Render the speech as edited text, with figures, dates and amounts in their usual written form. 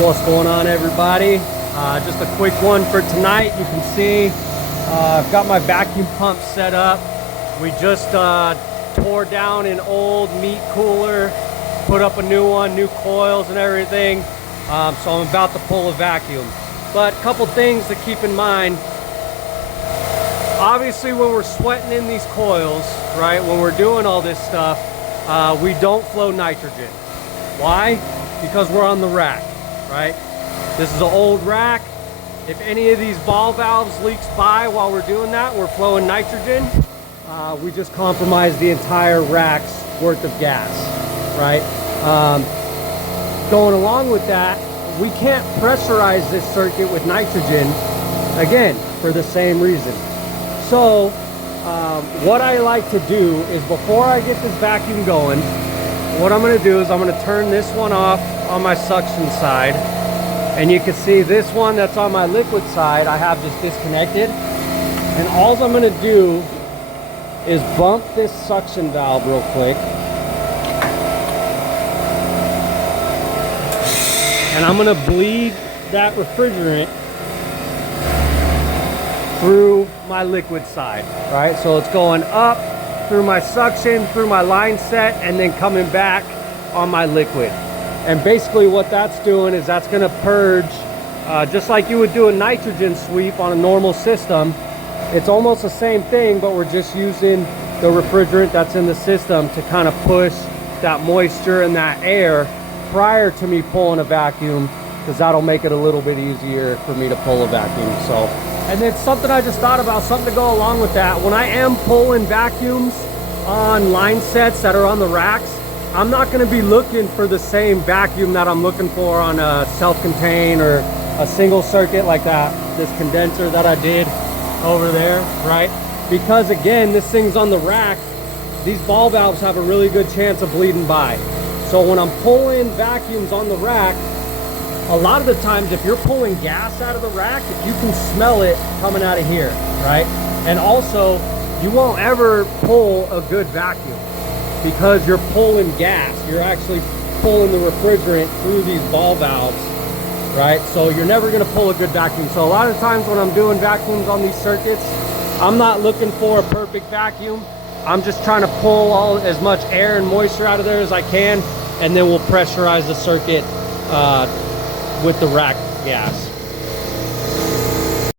What's going on, everybody? Just a quick one for tonight. You can see I've got my vacuum pump set up. We just tore down an old meat cooler, put up a new one, new coils and everything. So I'm about to pull a vacuum. But a couple things to keep in mind. Obviously, when we're sweating in these coils, right, when we're doing all this stuff, we don't flow nitrogen. Why? Because we're on the rack, right? This is an old rack. If any of these ball valves leaks by while we're doing that, we're flowing nitrogen. We just compromise the entire rack's worth of gas, right? Going along with that, we can't pressurize this circuit with nitrogen, again, for the same reason. So what I like to do is, before I get this vacuum going, what I'm going to do is I'm going to turn this one off on my suction side, and you can see this one that's on my liquid side I have just disconnected, and all I'm going to do is bump this suction valve real quick, and I'm going to bleed that refrigerant through my liquid side, right? So it's going up through my suction, through my line set, and then coming back on my liquid. And basically what that's doing is that's gonna purge, just like you would do a nitrogen sweep on a normal system. It's almost the same thing, but we're just using the refrigerant that's in the system to kind of push that moisture and that air prior to me pulling a vacuum, because that'll make it a little bit easier for me to pull a vacuum. So, and then something I just thought about, something to go along with that. When I am pulling vacuums on line sets that are on the racks, I'm not going to be looking for the same vacuum that I'm looking for on a self-contained or a single circuit like that, this condenser that I did over there, right? Because again, this thing's on the rack, these ball valves have a really good chance of bleeding by. So when I'm pulling vacuums on the rack, a lot of the times, if you're pulling gas out of the rack, you can smell it coming out of here, right? And also, you won't ever pull a good vacuum because you're pulling gas. You're actually pulling the refrigerant through these ball valves, right? So you're never gonna pull a good vacuum. So a lot of times when I'm doing vacuums on these circuits, I'm not looking for a perfect vacuum. I'm just trying to pull as much air and moisture out of there as I can, and then we'll pressurize the circuit with the rack gas.